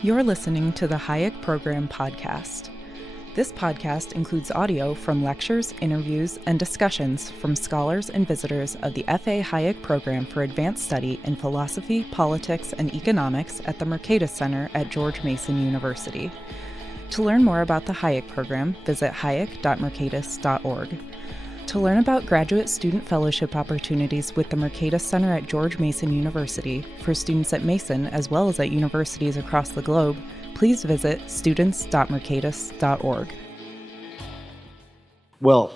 You're listening to the Hayek Program podcast. This podcast includes audio from lectures, interviews, and discussions from scholars and visitors of the F.A. Hayek Program for Advanced Study in Philosophy, Politics, and Economics at the Mercatus Center at George Mason University. To learn more about the Hayek Program, visit hayek.mercatus.org. To learn about graduate student fellowship opportunities with the Mercatus Center at George Mason University for students at Mason as well as at universities across the globe, please visit students.mercatus.org. Well,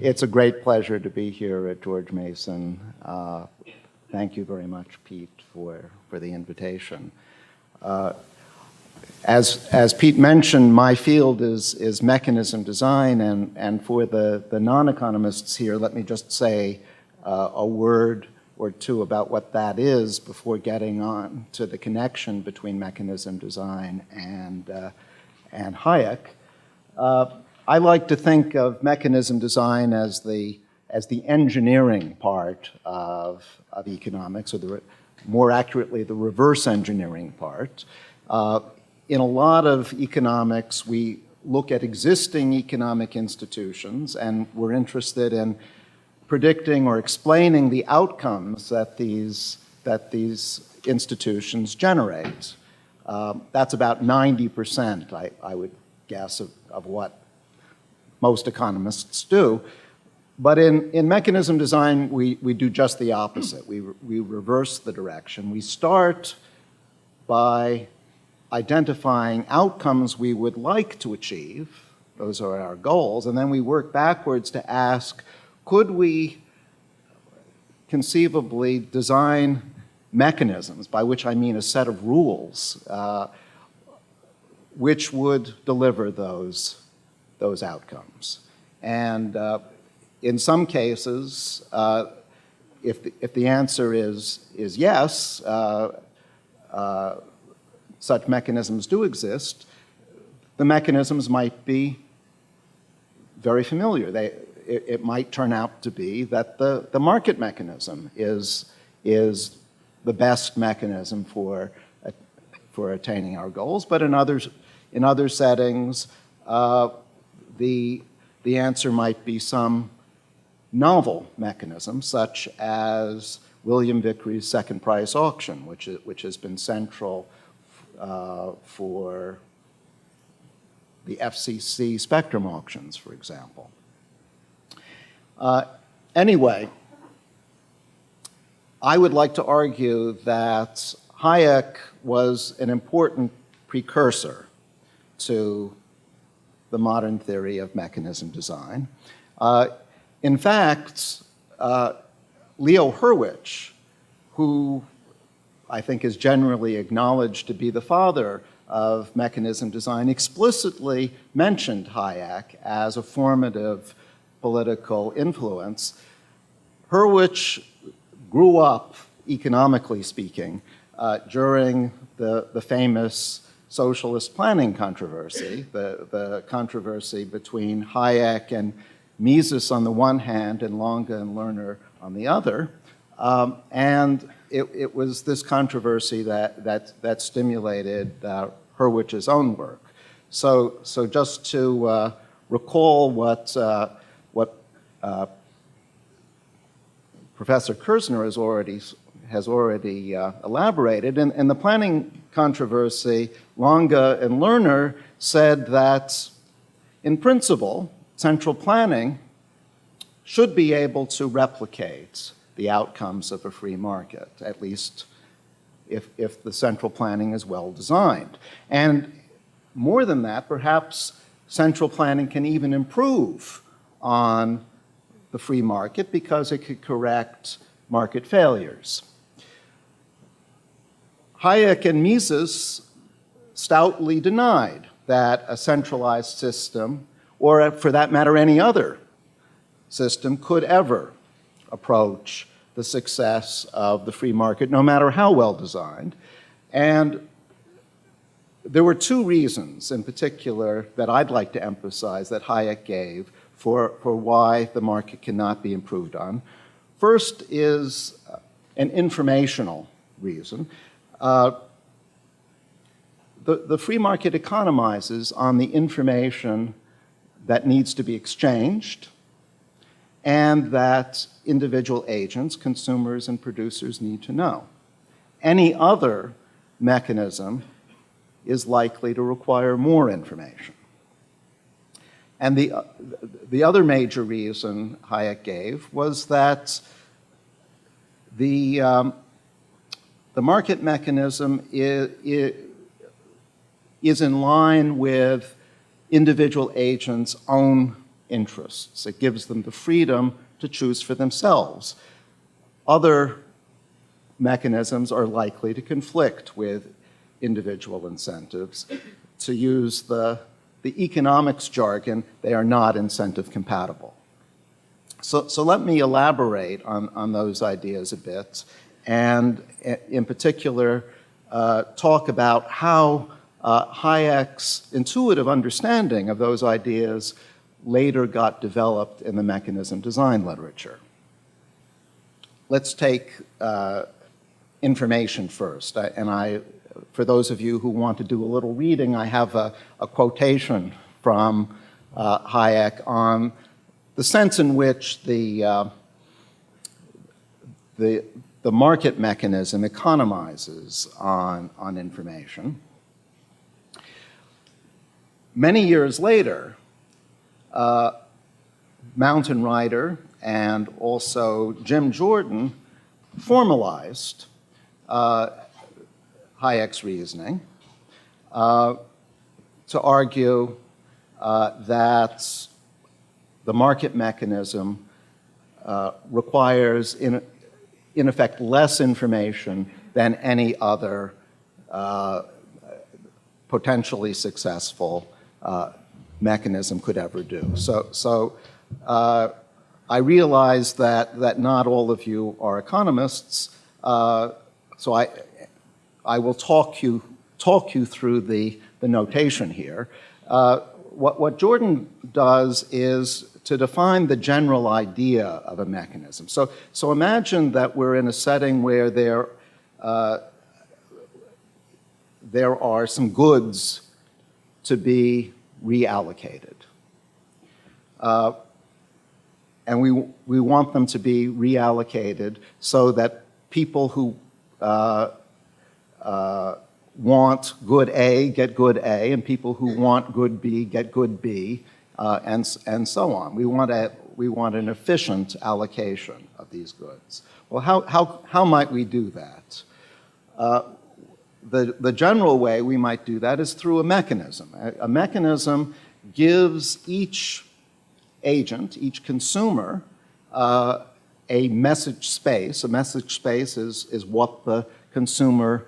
it's a great pleasure to be here at George Mason. Thank you very much, Pete, for the invitation. As Pete mentioned, my field is mechanism design, and for the non-economists here, let me just say a word or two about what that is before getting on to the connection between mechanism design and Hayek. I like to think of mechanism design as the engineering part of economics, or more accurately, the reverse engineering part. In a lot of economics, we look at existing economic institutions, and we're interested in predicting or explaining the outcomes that these institutions generate. That's about 90%, I would guess, of what most economists do. But in mechanism design, we do just the opposite. We reverse the direction. We start by identifying outcomes we would like to achieve. Those are our goals. And then we work backwards to ask, could we conceivably design mechanisms, by which I mean a set of rules, which would deliver those outcomes? And in some cases, if the answer is yes, such mechanisms do exist, the mechanisms might be very familiar. It might turn out to be that the market mechanism is the best mechanism for attaining our goals, but in other settings, the answer might be some novel mechanism, such as William Vickrey's second price auction, which has been central for the FCC spectrum auctions, for example. Anyway, I would like to argue that Hayek was an important precursor to the modern theory of mechanism design. In fact, Leo Hurwicz, who I think is generally acknowledged to be the father of mechanism design, explicitly mentioned Hayek as a formative political influence. Hurwicz grew up, economically speaking, during the famous socialist planning controversy, the controversy between Hayek and Mises on the one hand and Lange and Lerner on the other. And it was this controversy that stimulated Hurwicz's own work. So just to recall what Professor Kerzner has already elaborated, in the planning controversy, Lange and Lerner said that, in principle, central planning should be able to replicate the outcomes of a free market, at least if the central planning is well designed. And more than that, perhaps central planning can even improve on the free market because it could correct market failures. Hayek and Mises stoutly denied that a centralized system, or for that matter any other system, could ever approach the success of the free market, no matter how well designed. And there were two reasons in particular that I'd like to emphasize that Hayek gave for why the market cannot be improved on. First is an informational reason. the free market economizes on the information that needs to be exchanged and that individual agents, consumers and producers, need to know. Any other mechanism is likely to require more information. And the other major reason Hayek gave was that the market mechanism is in line with individual agents' own interests. It gives them the freedom to choose for themselves. Other mechanisms are likely to conflict with individual incentives. To use the economics jargon, they are not incentive compatible. So let me elaborate on those ideas a bit, and in particular, talk about how Hayek's intuitive understanding of those ideas later got developed in the mechanism design literature. Let's take information first. For those of you who want to do a little reading, I have a quotation from Hayek on the sense in which the market mechanism economizes on information. Many years later, Mountain Rider and also Jim Jordan formalized Hayek's reasoning to argue that the market mechanism requires, in effect, less information than any other potentially successful mechanism could ever do. So I realize that not all of you are economists, so I will talk you through the notation here. What Jordan does is to define the general idea of a mechanism. So imagine that we're in a setting where there are some goods to be reallocated. And we want them to be reallocated so that people who want good A get good A, and people who want good B get good B, and so on. We want an efficient allocation of these goods. Well, how might we do that? The general way we might do that is through a mechanism. A mechanism gives each agent, each consumer, a message space. A message space is what the consumer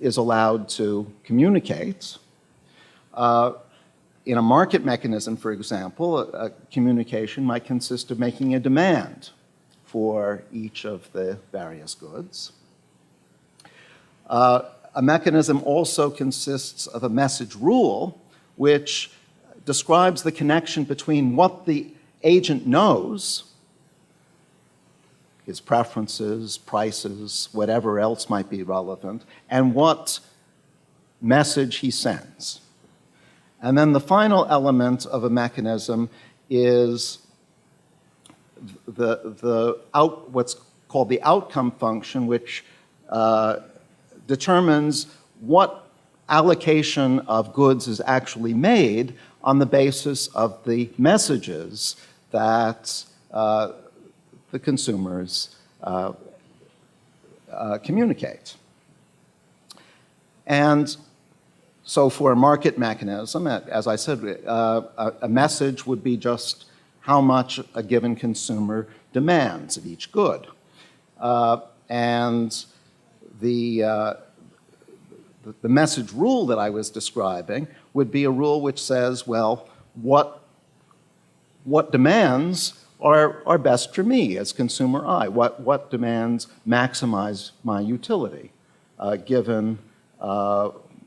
is allowed to communicate. In a market mechanism, for example, a communication might consist of making a demand for each of the various goods. A mechanism also consists of a message rule, which describes the connection between what the agent knows, his preferences, prices, whatever else might be relevant, and what message he sends. And then the final element of a mechanism is what's called the outcome function, which determines what allocation of goods is actually made on the basis of the messages that the consumers communicate. And so for a market mechanism, as I said, a message would be just how much a given consumer demands of each good. And the message rule that I was describing would be a rule which says, well, what demands are best for me as consumer I? What demands maximize my utility, given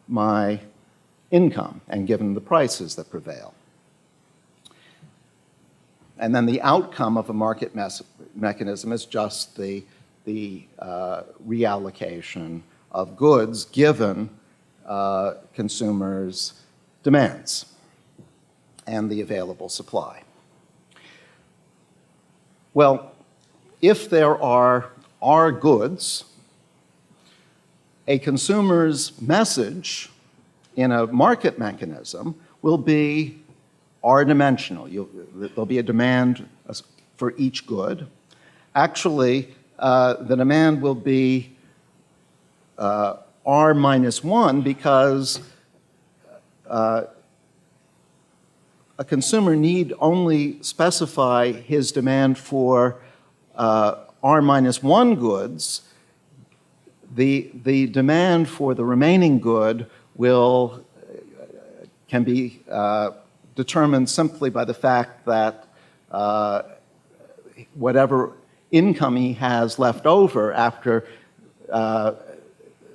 my income and given the prices that prevail? And then the outcome of a market mechanism is just the reallocation of goods given consumers' demands and the available supply. Well, if there are goods, a consumer's message in a market mechanism will be R-dimensional. There'll be a demand for each good. Actually, the demand will be R minus 1 because a consumer need only specify his demand for R minus 1 goods. The demand for the remaining good can be determined simply by the fact that whatever income he has left over after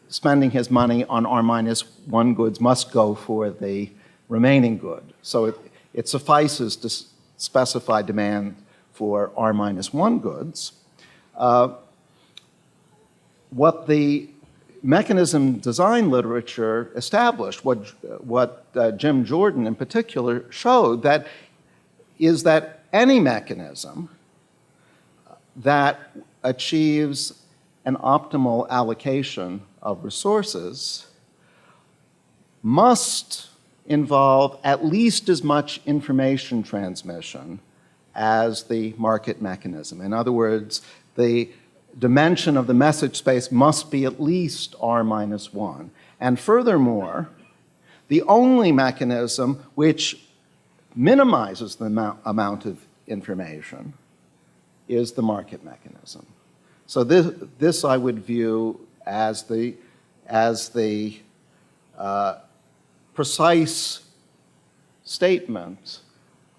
spending his money on R minus 1 goods must go for the remaining good. So it suffices to specify demand for R minus 1 goods. What the mechanism design literature established, what Jim Jordan in particular showed, is that any mechanism that achieves an optimal allocation of resources must involve at least as much information transmission as the market mechanism. In other words, the dimension of the message space must be at least R minus 1. And furthermore, the only mechanism which minimizes the amount of information is the market mechanism. So this I would view as the precise statement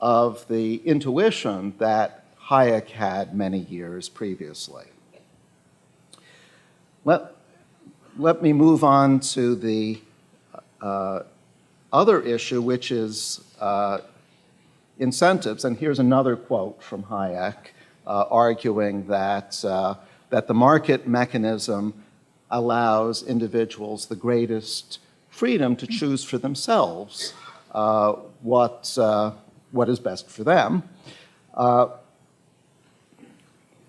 of the intuition that Hayek had many years previously. Let me move on to the other issue, which is incentives. And here's another quote from Hayek arguing that the market mechanism allows individuals the greatest freedom to choose for themselves what is best for them.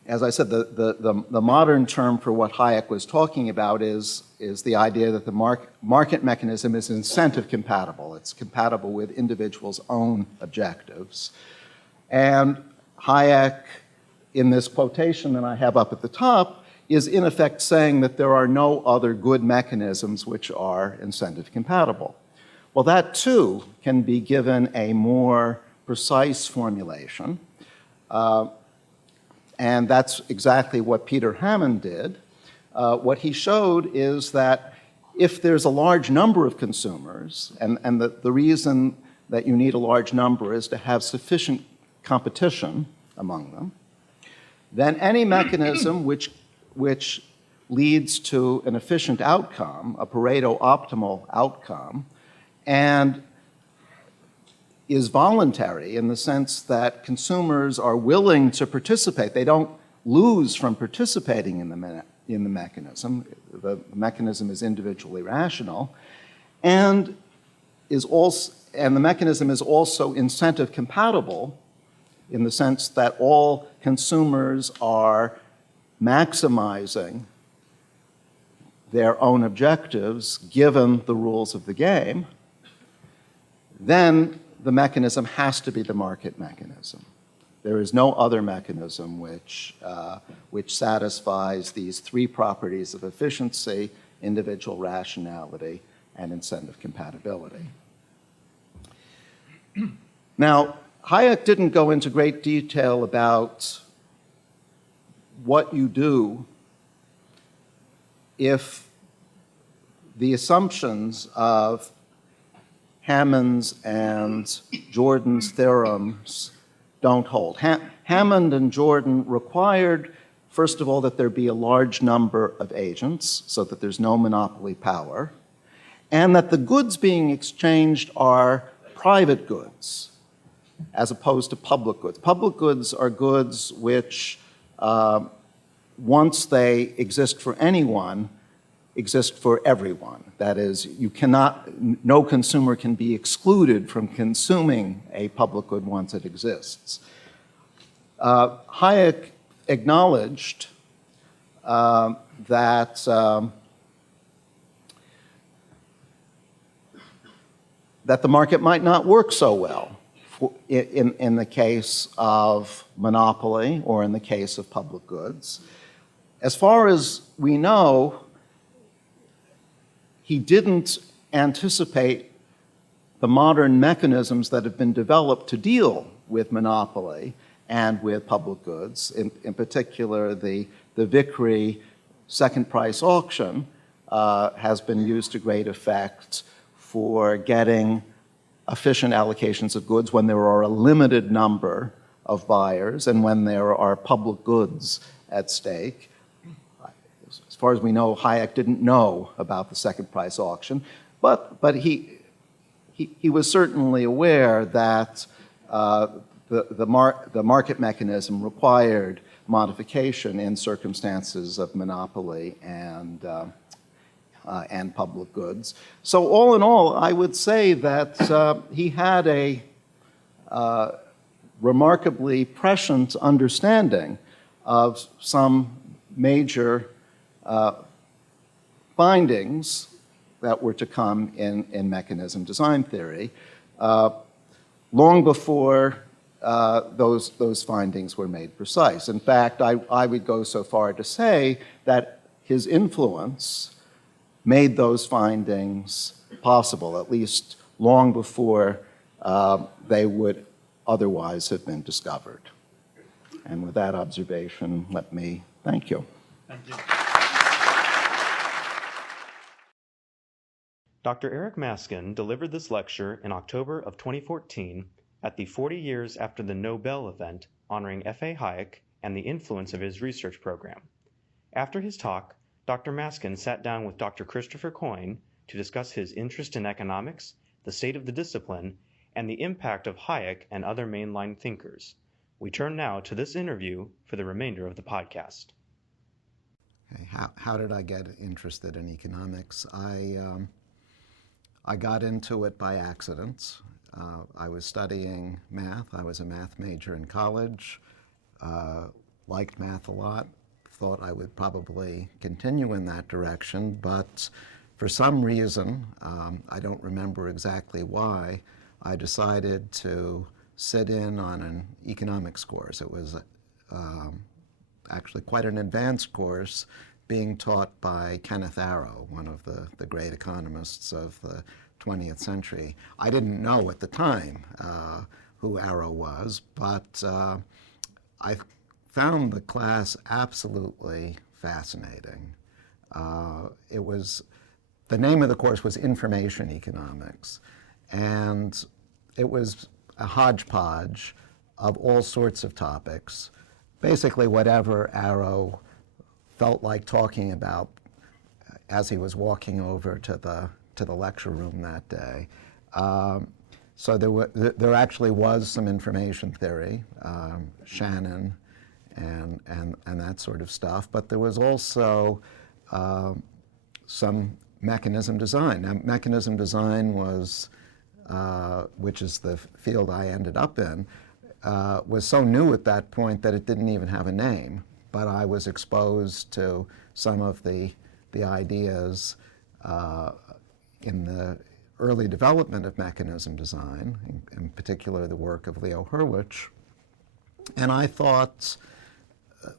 As I said, the modern term for what Hayek was talking about is the idea that the market mechanism is incentive compatible. It's compatible with individuals' own objectives. And Hayek, in this quotation that I have up at the top, is in effect saying that there are no other good mechanisms which are incentive compatible. Well, that too can be given a more precise formulation. And that's exactly what Peter Hammond did. What he showed is that if there's a large number of consumers, and the reason that you need a large number is to have sufficient competition among them, then any mechanism which leads to an efficient outcome, a Pareto optimal outcome, and is voluntary in the sense that consumers are willing to participate. They don't lose from participating in the mechanism. The mechanism is individually rational, and the mechanism is also incentive compatible in the sense that all consumers are maximizing their own objectives given the rules of the game. Then the mechanism has to be the market mechanism. There is no other mechanism which satisfies these three properties of efficiency, individual rationality, and incentive compatibility. Now, Hayek didn't go into great detail about what you do if the assumptions of Hammond's and Jordan's theorems don't hold. Hammond and Jordan required, first of all, that there be a large number of agents so that there's no monopoly power, and that the goods being exchanged are private goods as opposed to public goods. Public goods are goods which, once they exist for anyone, exist for everyone. That is, no consumer can be excluded from consuming a public good once it exists. Hayek acknowledged that the market might not work so well in the case of monopoly or in the case of public goods. As far as we know, he didn't anticipate the modern mechanisms that have been developed to deal with monopoly and with public goods. In particular, the Vickrey second price auction has been used to great effect for getting efficient allocations of goods when there are a limited number of buyers and when there are public goods at stake. As far as we know, Hayek didn't know about the second price auction, but he was certainly aware that the market mechanism required modification in circumstances of monopoly and public goods. So all in all, I would say that he had a remarkably prescient understanding of some major findings that were to come in mechanism design theory, long before those findings were made precise. In fact, I would go so far to say that his influence made those findings possible, at least long before they would otherwise have been discovered. And with that observation, let me thank you. Thank you. Dr. Eric Maskin delivered this lecture in October of 2014 at the 40 Years After the Nobel event honoring F.A. Hayek and the influence of his research program. After his talk, Dr. Maskin sat down with Dr. Christopher Coyne to discuss his interest in economics, the state of the discipline, and the impact of Hayek and other mainline thinkers. We turn now to this interview for the remainder of the podcast. Okay, how did I get interested in economics? I got into it by accident. I was studying math. I was a math major in college, liked math a lot, thought I would probably continue in that direction, but for some reason, I don't remember exactly why, I decided to sit in on an economics course. It was actually quite an advanced course being taught by Kenneth Arrow, one of the great economists of the 20th century. I didn't know at the time who Arrow was, but I found the class absolutely fascinating. The name of the course was Information Economics, and it was a hodgepodge of all sorts of topics, basically whatever Arrow felt like talking about as he was walking over to the lecture room that day. So there actually was some information theory, Shannon, and that sort of stuff, but there was also some mechanism design. Now, mechanism design was, which is the field I ended up in, was so new at that point that it didn't even have a name, but I was exposed to some of the ideas in the early development of mechanism design, in particular the work of Leo Hurwicz, and I thought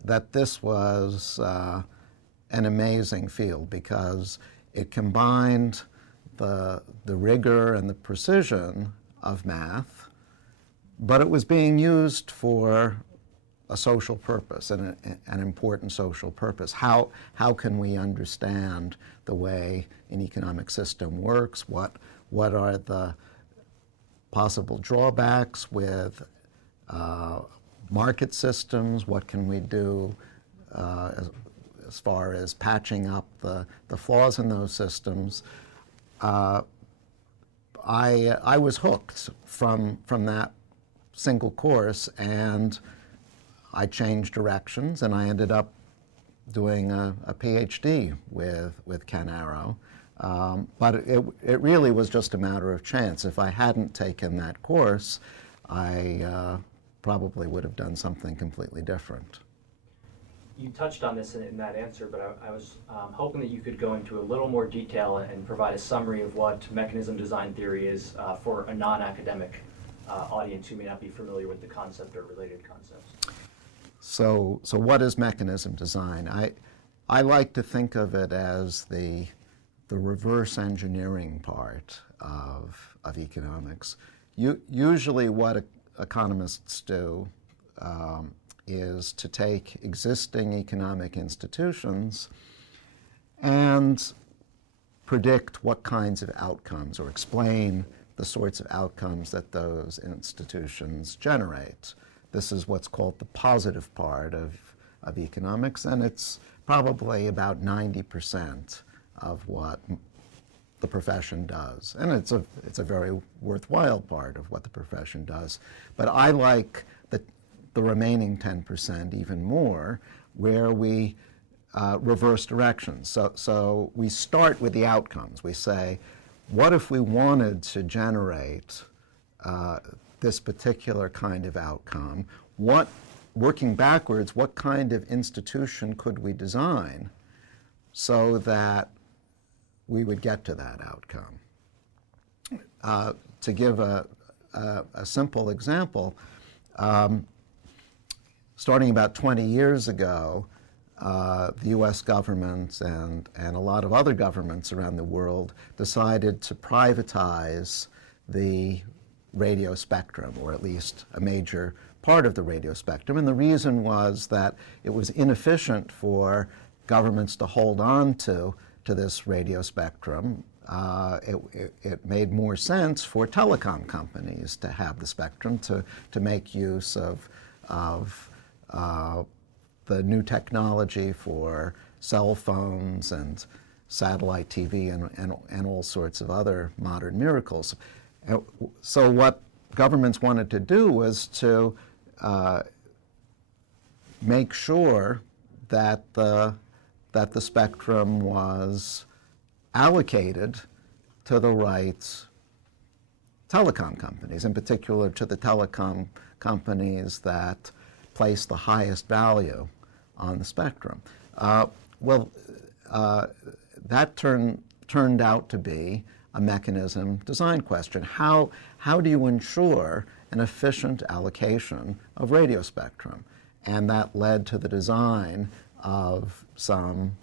that this was an amazing field because it combined the rigor and the precision of math, but it was being used for a social purpose, and an important social purpose. How can we understand the way an economic system works? What are the possible drawbacks with market systems? What can we do as far as patching up the flaws in those systems? I was hooked from that single course, and I changed directions, and I ended up doing a PhD with Ken Arrow. But it really was just a matter of chance. If I hadn't taken that course, I probably would have done something completely different. You touched on this in that answer, but I was hoping that you could go into a little more detail and provide a summary of what mechanism design theory is for a non-academic audience who may not be familiar with the concept or related concepts. So what is mechanism design? I like to think of it as the reverse engineering part of economics. Usually what economists do is to take existing economic institutions and predict what kinds of outcomes or explain the sorts of outcomes that those institutions generate. This is what's called the positive part of economics, and it's probably about 90% of what the profession does. And it's a very worthwhile part of what the profession does. But I like the remaining 10% even more, where we reverse directions. So we start with the outcomes. We say, what if we wanted to generate this particular kind of outcome? Working backwards, what kind of institution could we design so that we would get to that outcome? To give a simple example, starting about 20 years ago, the U.S. government and a lot of other governments around the world decided to privatize the radio spectrum, or at least a major part of the radio spectrum. And the reason was that it was inefficient for governments to hold on to this radio spectrum. It made more sense for telecom companies to have the spectrum to make use of the new technology for cell phones and satellite TV and all sorts of other modern miracles. So what governments wanted to do was to make sure that the spectrum was allocated to the right telecom companies, in particular to the telecom companies that place the highest value on the spectrum. That turned out to be a mechanism design question. How do you ensure an efficient allocation of radio spectrum? And that led to the design of some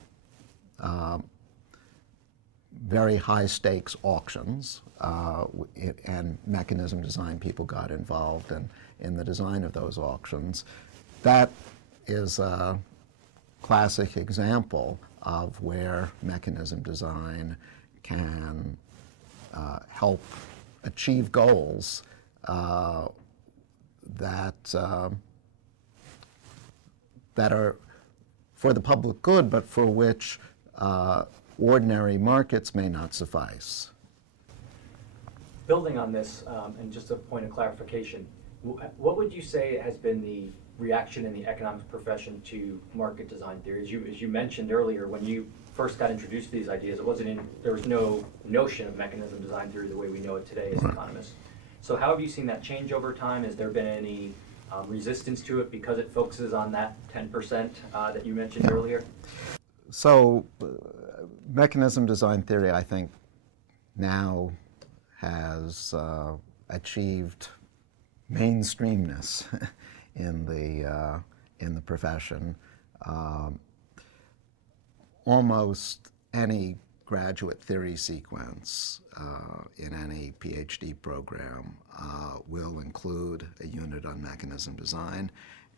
very high stakes auctions, and mechanism design people got involved in the design of those auctions. That is a classic example of where mechanism design can help achieve goals that are for the public good, but for which ordinary markets may not suffice. Building on this, and just a point of clarification, what would you say has been the reaction in the economics profession to market design theory? As you mentioned earlier, when you first got introduced to these ideas, there was no notion of mechanism design theory the way we know it today as economists. So how have you seen that change over time? Has there been any resistance to it because it focuses on that 10% that you mentioned earlier? So mechanism design theory, I think, now has achieved mainstreamness in the profession. Almost any graduate theory sequence in any PhD program will include a unit on mechanism design.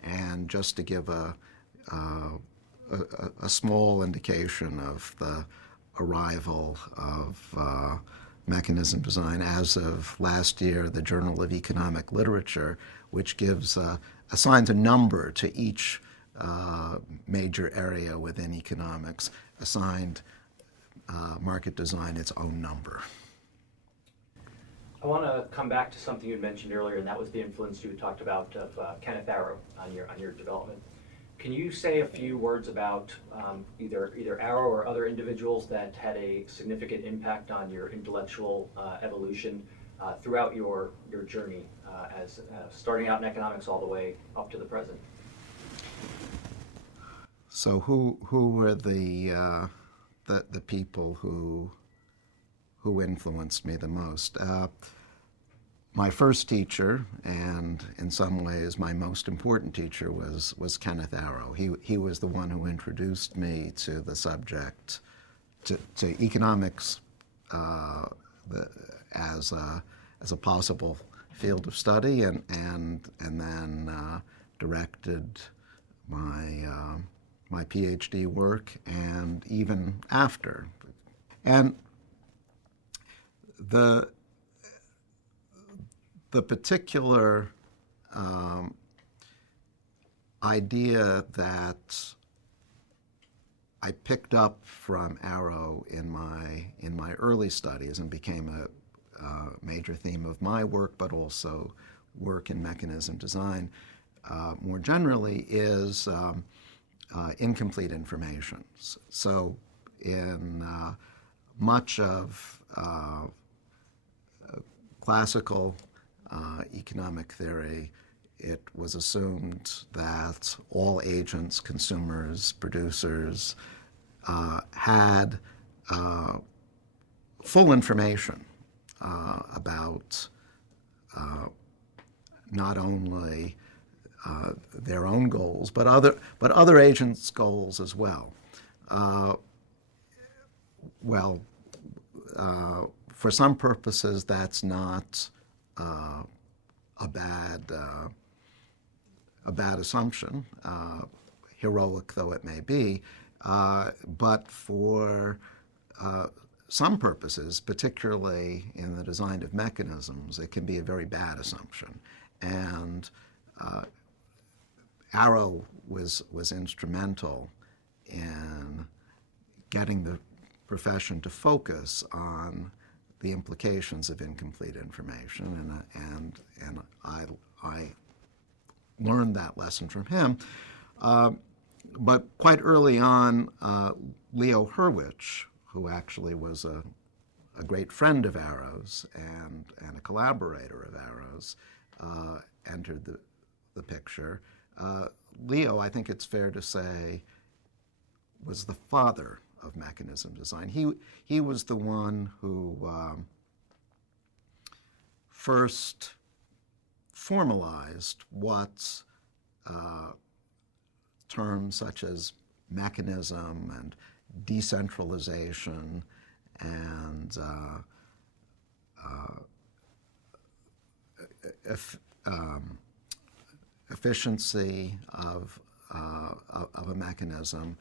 And just to give a small indication of the arrival of mechanism design, as of last year, the Journal of Economic Literature, which assigns a number to each major area within economics, assigned market design its own number. I want to come back to something you had mentioned earlier, and that was the influence you had talked about of Kenneth Arrow on your development. Can you say a few words about either Arrow or other individuals that had a significant impact on your intellectual evolution throughout your journey as starting out in economics all the way up to the present? So who were the people who influenced me the most? My first teacher, and in some ways my most important teacher, was Kenneth Arrow. He was the one who introduced me to the subject, to economics as a possible field of study, and then directed my PhD work, and even after. And the particular idea that I picked up from Arrow in my early studies and became a major theme of my work, but also work in mechanism design more generally, is incomplete information. So in much of classical economic theory, it was assumed that all agents, consumers, producers, had full information about not only their own goals, but other agents' goals as well. For some purposes, that's not a bad assumption, heroic though it may be. But for some purposes, particularly in the design of mechanisms, it can be a very bad assumption. And Arrow was instrumental in getting the profession to focus on the implications of incomplete information, and I learned that lesson from him. But quite early on, Leo Hurwicz, who actually was a great friend of Arrow's and a collaborator of Arrow's, entered the picture. Leo, I think it's fair to say, was the father of mechanism design. He was the one who first formalized what terms such as mechanism and decentralization and efficiency of a mechanism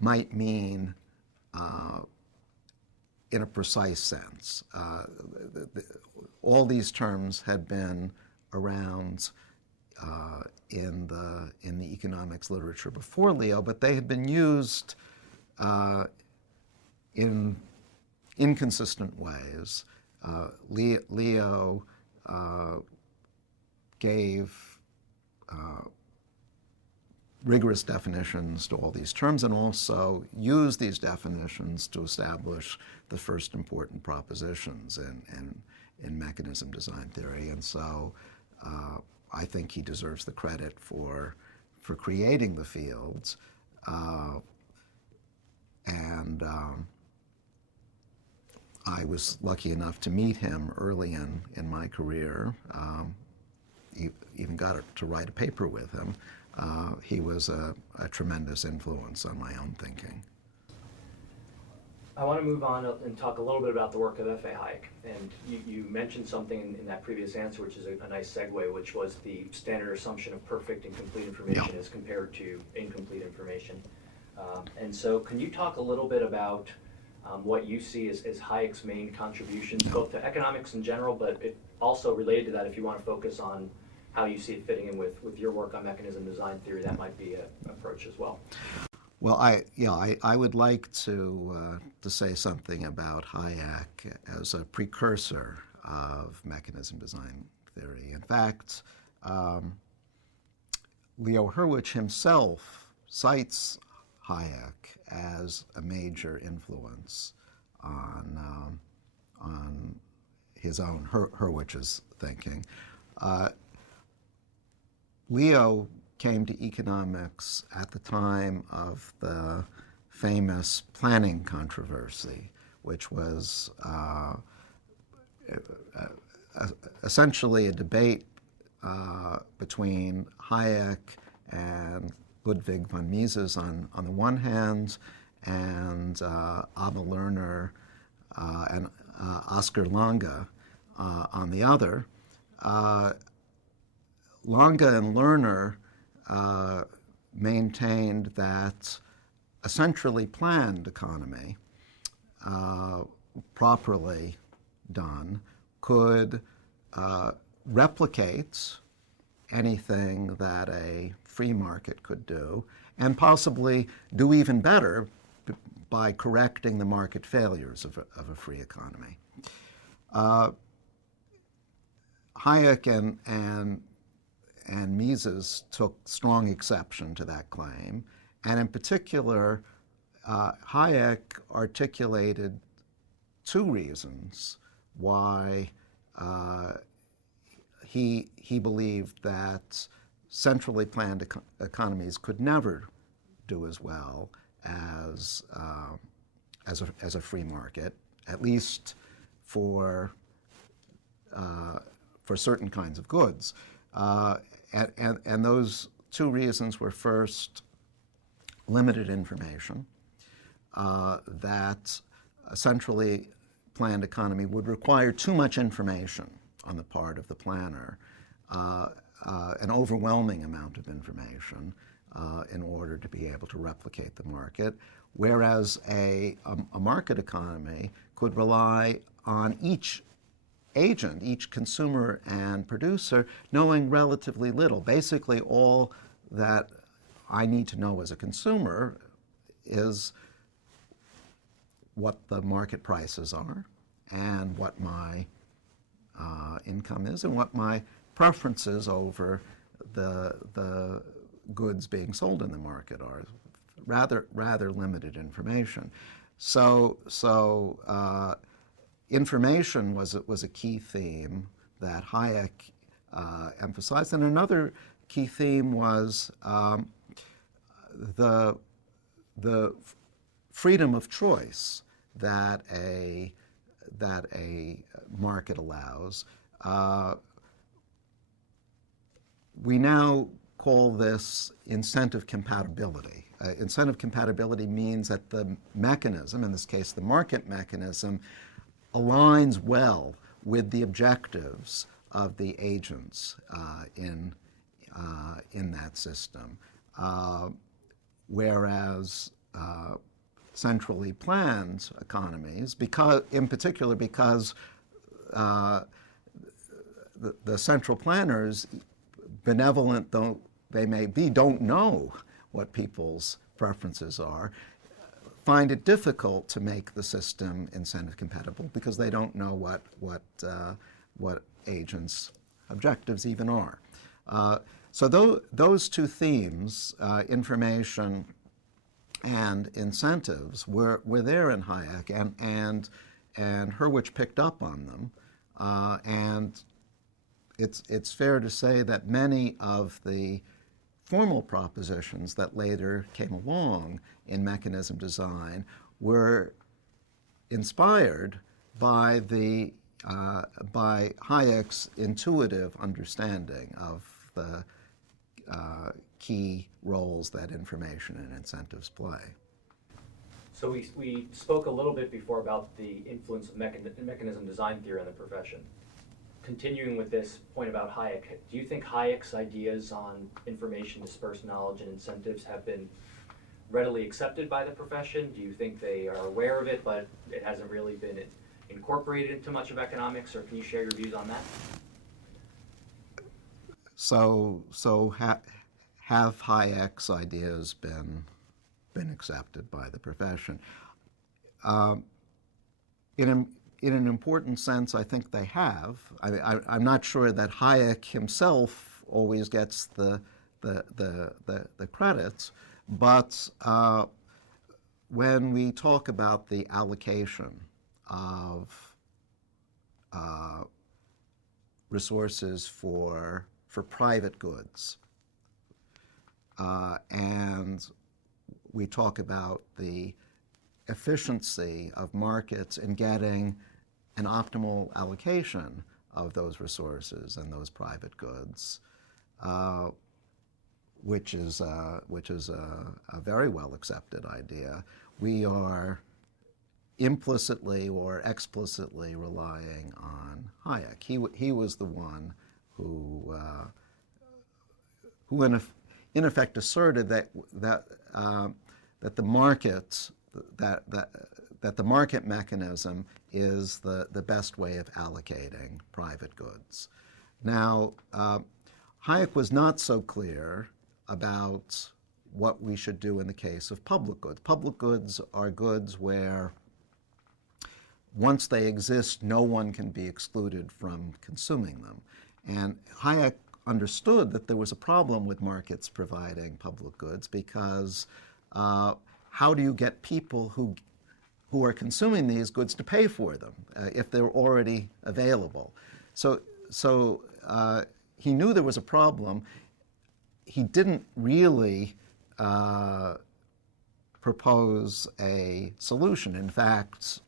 might mean in a precise sense. All these terms had been around in the economics literature before Leo, but they had been used in inconsistent ways. Leo gave rigorous definitions to all these terms, and also used these definitions to establish the first important propositions in mechanism design theory. And so I think he deserves the credit for creating the fields. I was lucky enough to meet him early in my career. Even got to write a paper with him. He was a tremendous influence on my own thinking. I want to move on and talk a little bit about the work of F.A. Hayek. And you mentioned something in that previous answer, which is a nice segue, which was the standard assumption of perfect and complete information as compared to incomplete information. And so can you talk a little bit about what you see as Hayek's main contributions, both to economics in general, but it also related to that, if you want to focus on how you see it fitting in with your work on mechanism design theory, that might be an approach as well. Well, I would like to say something about Hayek as a precursor of mechanism design theory. In fact, Leo Hurwicz himself cites Hayek as a major influence on his own Hurwicz's thinking. Leo came to economics at the time of the famous planning controversy, which was essentially a debate between Hayek and Ludwig von Mises on the one hand, and Abba Lerner and Oscar Lange on the other. Lange and Lerner maintained that a centrally planned economy, properly done, could replicate anything that a free market could do, and possibly do even better by correcting the market failures of a free economy. Hayek and Mises took strong exception to that claim, and in particular, Hayek articulated two reasons why he believed that centrally planned economies could never do as well as a free market, at least for certain kinds of goods. And those two reasons were, first, limited information, that a centrally planned economy would require too much information on the part of the planner, an overwhelming amount of information in order to be able to replicate the market, whereas a market economy could rely on each agent, each consumer and producer, knowing relatively little. Basically, all that I need to know as a consumer is what the market prices are and what my income is and what my preferences over the goods being sold in the market are. Rather limited information. So information was a key theme that Hayek emphasized, and another key theme was the freedom of choice that a market allows. We now call this incentive compatibility. Incentive compatibility means that the mechanism, in this case the market mechanism, aligns well with the objectives of the agents in that system, whereas centrally planned economies, in particular because the central planners, benevolent though they may be, don't know what people's preferences are, find it difficult to make the system incentive compatible because they don't know what agents' objectives even are. So those two themes, information and incentives, were there in Hayek, and Hurwicz picked up on them, and it's fair to say that many of the formal propositions that later came along in mechanism design were inspired by Hayek's intuitive understanding of the key roles that information and incentives play. So we spoke a little bit before about the influence of mechanism design theory on the profession. Continuing with this point about Hayek, do you think Hayek's ideas on information, dispersed knowledge, and incentives have been readily accepted by the profession? Do you think they are aware of it, but it hasn't really been incorporated into much of economics, or can you share your views on that? So have Hayek's ideas been accepted by the profession? In an important sense, I think they have. I'm not sure that Hayek himself always gets the the credits, but when we talk about the allocation of resources for private goods, and we talk about the efficiency of markets in getting an optimal allocation of those resources and those private goods, which is a very well accepted idea. We are implicitly or explicitly relying on Hayek. He was the one who in effect asserted that the market that the market mechanism is the best way of allocating private goods. Now, Hayek was not so clear about what we should do in the case of public goods. Public goods are goods where once they exist, no one can be excluded from consuming them. And Hayek understood that there was a problem with markets providing public goods because how do you get people who are consuming these goods to pay for them if they're already available? So he knew there was a problem. He didn't really propose a solution. In fact,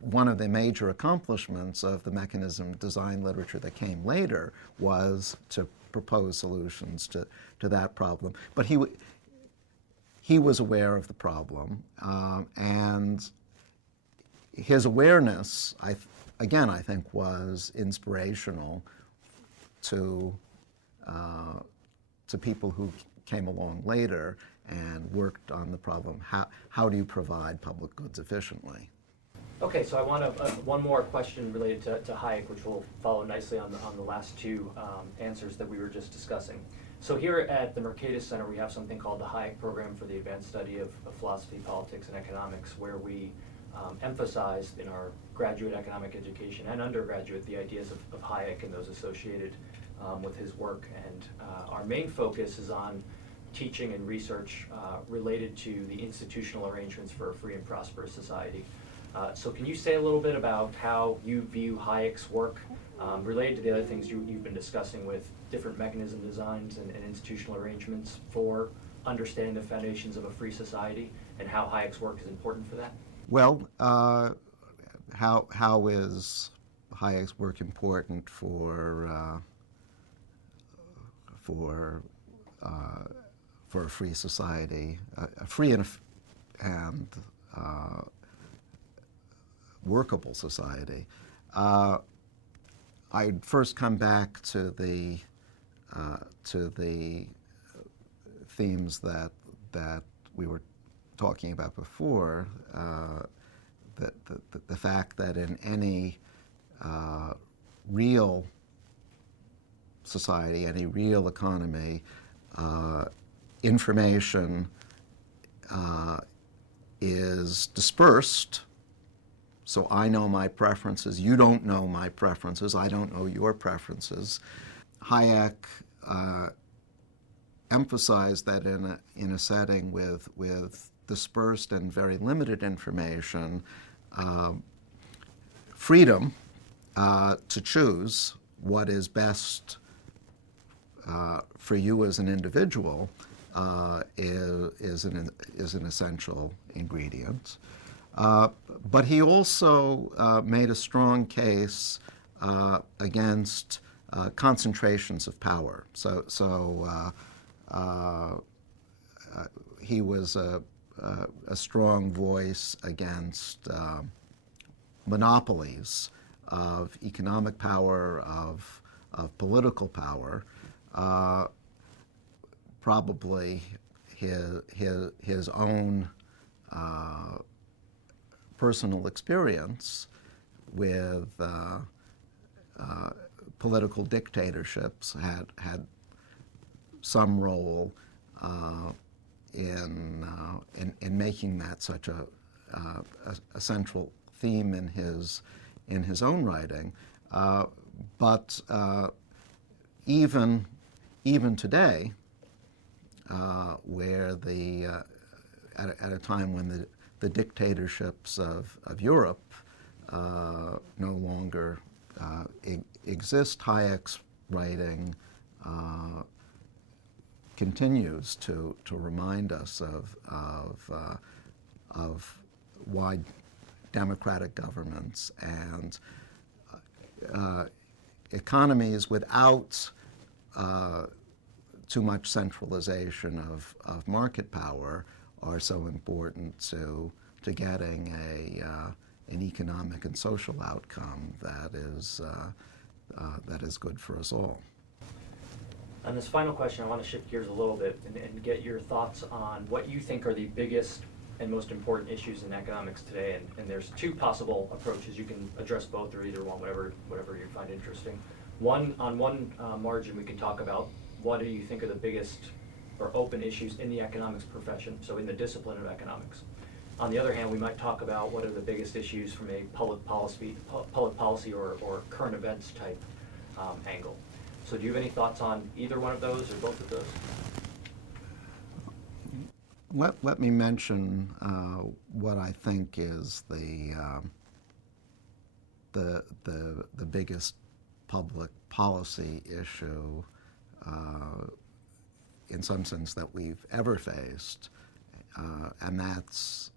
one of the major accomplishments of the mechanism design literature that came later was to propose solutions to that problem. But he was aware of the problem, and his awareness, I think, was inspirational to people who came along later and worked on the problem. How do you provide public goods efficiently? Okay, so I want one more question related to Hayek, which will follow nicely on the last two answers that we were just discussing. So here at the Mercatus Center, we have something called the Hayek Program for the Advanced Study of Philosophy, Politics, and Economics, where we emphasize in our graduate economic education and undergraduate the ideas of Hayek and those associated with his work. And our main focus is on teaching and research related to the institutional arrangements for a free and prosperous society. So can you say a little bit about how you view Hayek's work related to the other things you've been discussing with different mechanism designs and institutional arrangements for understanding the foundations of a free society, and how Hayek's work is important for that? Well, how is Hayek's work important for a free society, a free and workable society? I'd first come back to the themes that we were talking about before. The fact that in any real society, any real economy, information is dispersed. So I know my preferences, you don't know my preferences, I don't know your preferences. Hayek emphasized that in a setting with dispersed and very limited information, freedom to choose what is best for you as an individual is an essential ingredient. But he also made a strong case against concentrations of power. So he was a strong voice against monopolies of economic power, of political power. Probably his own personal experience with political dictatorships had some role in making that such a central theme in his own writing. But even even today, where at a time when the dictatorships of Europe no longer exist, Hayek's writing continues to remind us of why democratic governments and economies without too much centralization of market power are so important to getting an economic and social outcome that is good for us all. On this final question, I want to shift gears a little bit and get your thoughts on what you think are the biggest and most important issues in economics today. And there's two possible approaches. You can address both or either one, whatever you find interesting. On one margin, we can talk about what do you think are the biggest or open issues in the economics profession, so in the discipline of economics. On the other hand, we might talk about what are the biggest issues from a public policy or current events type angle. So do you have any thoughts on either one of those or both of those? Let me mention what I think is the biggest public policy issue in some sense that we've ever faced, and that's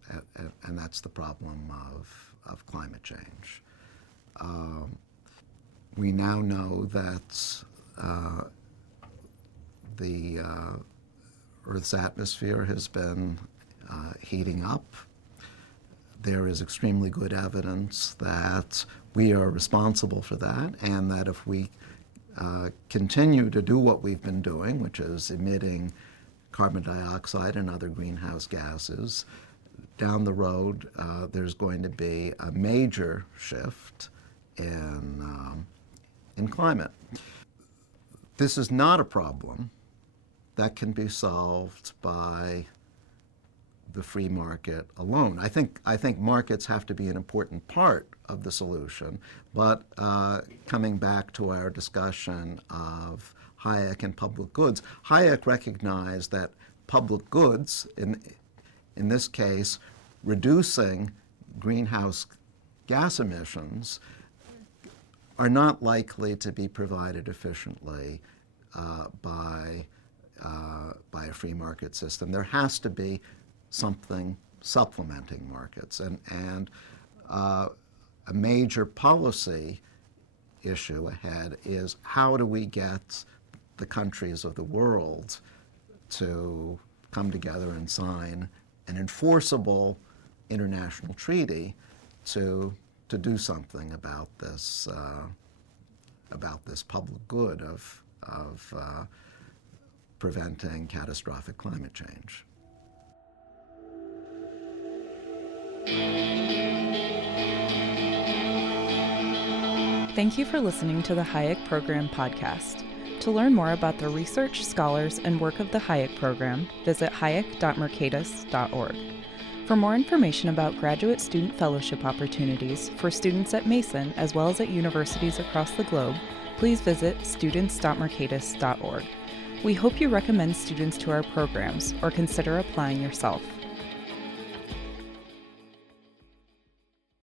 the problem of climate change. We now know that the Earth's atmosphere has been heating up. There is extremely good evidence that we are responsible for that, and that if we continue to do what we've been doing, which is emitting carbon dioxide and other greenhouse gases, down the road there's going to be a major shift in climate. This is not a problem that can be solved by the free market alone. I think markets have to be an important part of the solution, but coming back to our discussion of Hayek and public goods, Hayek recognized that public goods, in this case, reducing greenhouse gas emissions, are not likely to be provided efficiently by a free market system. There has to be something supplementing markets, and a major policy issue ahead is how do we get the countries of the world to come together and sign an enforceable international treaty to do something about this public good of preventing catastrophic climate change. Thank you for listening to the Hayek Program podcast. To learn more about the research, scholars, and work of the Hayek Program, visit hayek.mercatus.org. For more information about graduate student fellowship opportunities for students at Mason as well as at universities across the globe, please visit students.mercatus.org. We hope you recommend students to our programs or consider applying yourself.